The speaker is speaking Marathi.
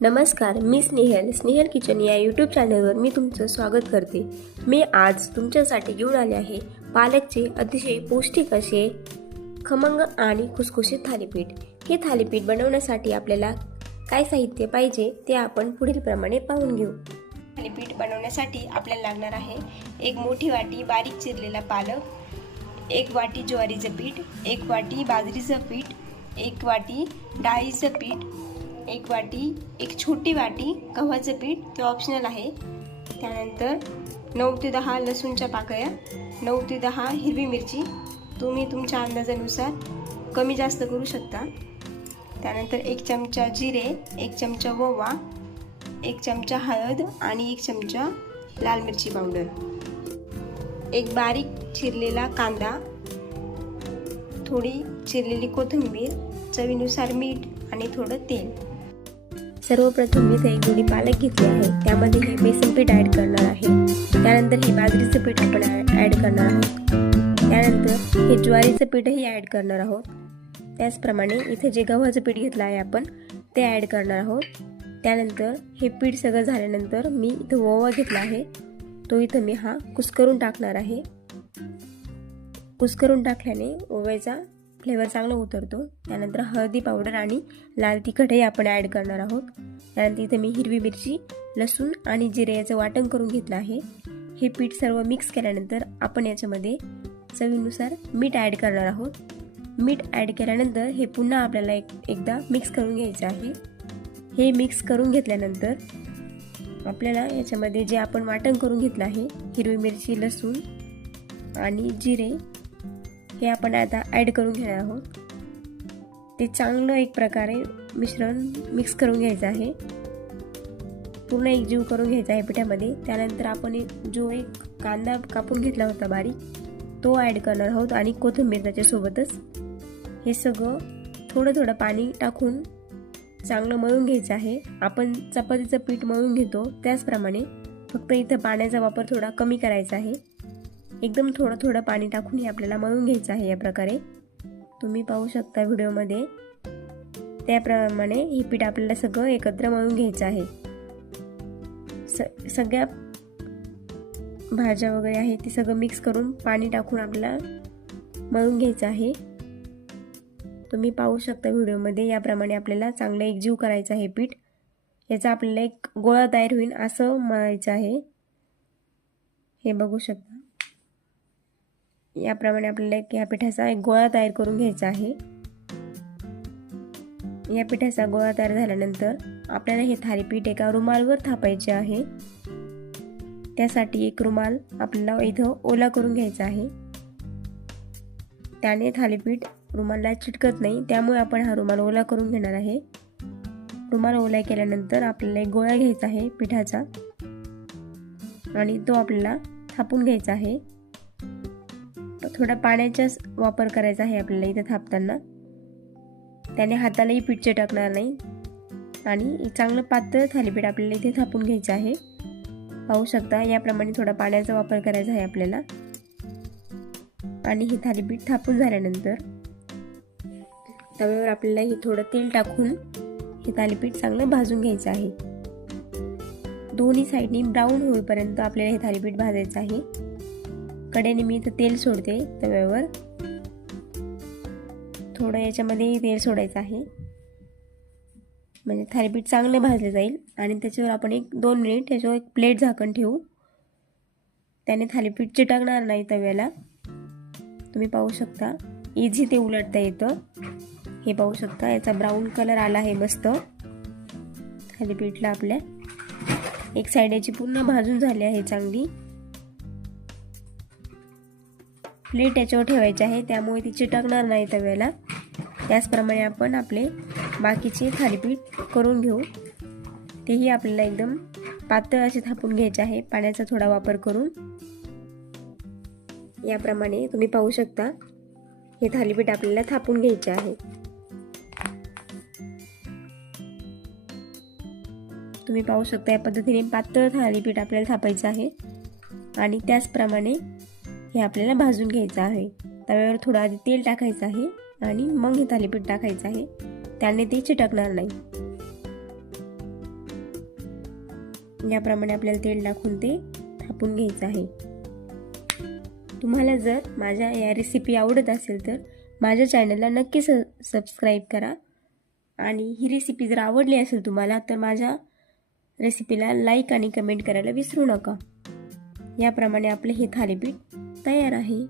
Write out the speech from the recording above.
नमस्कार मी स्नेहल. स्नेहल किचन या यूट्यूब चॅनलवर मी तुमचं स्वागत करते. मी आज तुमच्यासाठी घेऊन आले आहे पालकचे अतिशय पौष्टिक असे खमंग आणि खुसखुशीत थालीपीठ. हे थालीपीठ बनवण्यासाठी आपल्याला काय साहित्य पाहिजे ते आपण पुढील प्रमाणे पाहून घेऊ. थालीपीठ बनवण्यासाठी आपल्याला लागणार आहे एक मोठी वाटी बारीक चिरलेला पालक एक वाटी ज्वारीचं पीठ एक वाटी बाजरीचं पीठ एक वाटी डाळीचं पीठ एक वाटी एक छोटी वाटी गव्हाचं पीठ ते ऑप्शनल आहे. त्यानंतर नऊ ते दहा लसूणच्या पाकळ्या नऊ ते दहा हिरवी मिरची. तुम्ही तुमच्या अंदाजानुसार कमी जास्त करू शकता. त्यानंतर एक चमचा जिरे एक चमचा ओवा एक चमचा हळद आणि एक चमचा लाल मिरची पावडर. एक बारीक चिरलेला कांदा थोडी चिरलेली कोथिंबीर चवीनुसार मीठ आणि थोडं तेल. सर्वप्रथम मी ते एक पालक घेतले आहे. त्यामध्ये हे बेसन पीठ ॲड करणार आहे. त्यानंतर हे बाजरीचं पीठ आपण ॲड करणार आहोत. त्यानंतर हे ज्वारीचं पीठही ॲड करणार आहोत. त्याचप्रमाणे इथे जे गव्हाचं पीठ घेतलं आहे आपण ते ॲड करणार आहोत. त्यानंतर हे पीठ सगळं झाल्यानंतर मी इथं ओवा घेतला आहे. तो इथं मी हा कुस्करून टाकणार आहे. कुस्करून टाकल्याने ओव्याचा फ्लेवर चांगला उतरतो. त्यानंतर हळदी पावडर आणि लाल तिखटही आपण ॲड करणार आहोत. त्यानंतर इथे मी हिरवी मिरची लसूण आणि जिरे याचं वाटण करून घेतलं आहे. हे पीठ सर्व मिक्स केल्यानंतर आपण याच्यामध्ये चवीनुसार मीठ ॲड करणार आहोत. मीठ ॲड केल्यानंतर हे पुन्हा आपल्याला एक एकदा मिक्स करून घ्यायचं आहे. हे मिक्स करून घेतल्यानंतर आपल्याला याच्यामध्ये जे आपण वाटण करून घेतलं आहे हिरवी मिरची लसूण आणि जिरे हे आपण आता ॲड करून घेणार आहोत. ते चांगलं एक प्रकारे मिश्रण मिक्स करून घ्यायचं आहे. पूर्ण एक जीव करून घ्यायचा आहे पिठामध्ये. त्यानंतर आपण एक जो एक कांदा कापून घेतला होता बारीक तो ॲड करणार आहोत आणि कोथिंबीर त्याच्यासोबतच हे सगळं थोडं थोडं पाणी टाकून चांगलं मळून घ्यायचं आहे. आपण चपातीचं पीठ मळून घेतो त्याचप्रमाणे फक्त इथं पाण्याचा वापर थोडा कमी करायचा आहे. एकदम थोडं थोडं पाणी टाकून हे आपल्याला मळून घ्यायचं आहे या प्रकारे. तुम्ही पाहू शकता व्हिडिओमध्ये. त्याप्रमाणे हे पीठ आपल्याला सगळं एकत्र मळून घ्यायचं आहे. स सगळ्या भाज्या वगैरे आहे ते सगळं मिक्स करून पाणी टाकून आपल्याला मळून घ्यायचं आहे. तुम्ही पाहू शकता व्हिडिओमध्ये याप्रमाणे आपल्याला चांगलं एकजीव करायचं आहे पीठ. याचा आपल्याला एक गोळा तयार होईल असं मळायचं आहे. हे बघू शकता. याप्रमाणे आपल्याला एक या पिठाचा एक गोळा तयार करून घ्यायचा आहे. या पिठाचा गोळा तयार झाल्यानंतर आपल्याला हे थालीपीठ एका रुमालवर थापायचे आहे. त्यासाठी एक रुमाल आपल्याला इथं ओला करून घ्यायचा आहे. त्याने थालीपीठ रुमालला चिटकत नाही त्यामुळे आपण हा रुमाल ओला करून घेणार आहे. रुमाल ओला केल्यानंतर आपल्याला एक गोळा घ्यायचा आहे पिठाचा आणि तो आपल्याला थापून घ्यायचा आहे. थोडा पाण्याचाच वापर करायचा आहे आपल्याला इथं थापताना. त्याने हातालाही पिठचे टाकणार नाही. आणि चांगलं पातळ थालीपीठ आपल्याला इथे थापून घ्यायचं आहे. पाहू शकता याप्रमाणे थोडा पाण्याचा वापर करायचा आहे आपल्याला. आणि हे थालीपीठ थापून झाल्यानंतर तव्यावर आपल्याला हे थोडं तेल टाकून हे थालीपीठ चांगलं भाजून घ्यायचं आहे. दोन्ही साईडनी ब्राऊन होईपर्यंत आपल्याला हे थालीपीठ भाजायचं आहे. कडेने मी इथं तेल सोडते तव्यावर. थोडं याच्यामध्ये तेल सोडायचं आहे. म्हणजे थालीपीठ चांगले भाजले जाईल आणि त्याच्यावर आपण एक दोन मिनिट त्याच्यावर एक प्लेट झाकण ठेवू. त्याने थालीपीठ चिटकणार नाही तव्याला. तुम्ही पाहू शकता. इझी ते उलटता येतं. हे पाहू शकता. याचा ब्राऊन कलर आला आहे मस्त. थालीपीठला आपल्या. एक साईड याची पूर्ण भाजून झाली आहे चांगली. प्लेट याच्यावर ठेवायची आहे. त्यामुळे ती चिटकणार नाही तव्याला. त्याचप्रमाणे आपण आपले बाकीचे थालीपीठ करून घेऊ. तेही आपल्याला एकदम पातळ असे थापून घ्यायचे आहे. पाण्याचा थोडा वापर करून. याप्रमाणे तुम्ही पाहू शकता हे थालीपीठ आपल्याला थापून घ्यायचे आहे. तुम्ही पाहू शकता या पद्धतीने पातळ थालीपीठ आपल्याला थापायचं आहे. आणि त्याचप्रमाणे हे आपल्याला भाजून घ्यायचं आहे. तव्यावर थोडं आधी तेल टाकायचं आहे आणि मग हे थालीपीठ टाकायचं आहे. त्याने ते चिटकणार नाही. याप्रमाणे आपल्याला तेल टाकून ते थापून घ्यायचं आहे. तुम्हाला जर माझ्या या रेसिपी आवडत असेल तर माझ्या चॅनलला नक्की स सबस्क्राईब करा. आणि ही रेसिपी जर आवडली असेल तुम्हाला तर माझ्या रेसिपीला लाईक आणि कमेंट करायला विसरू नका. याप्रमाणे आपले हे थालीपीठ तयार आहे.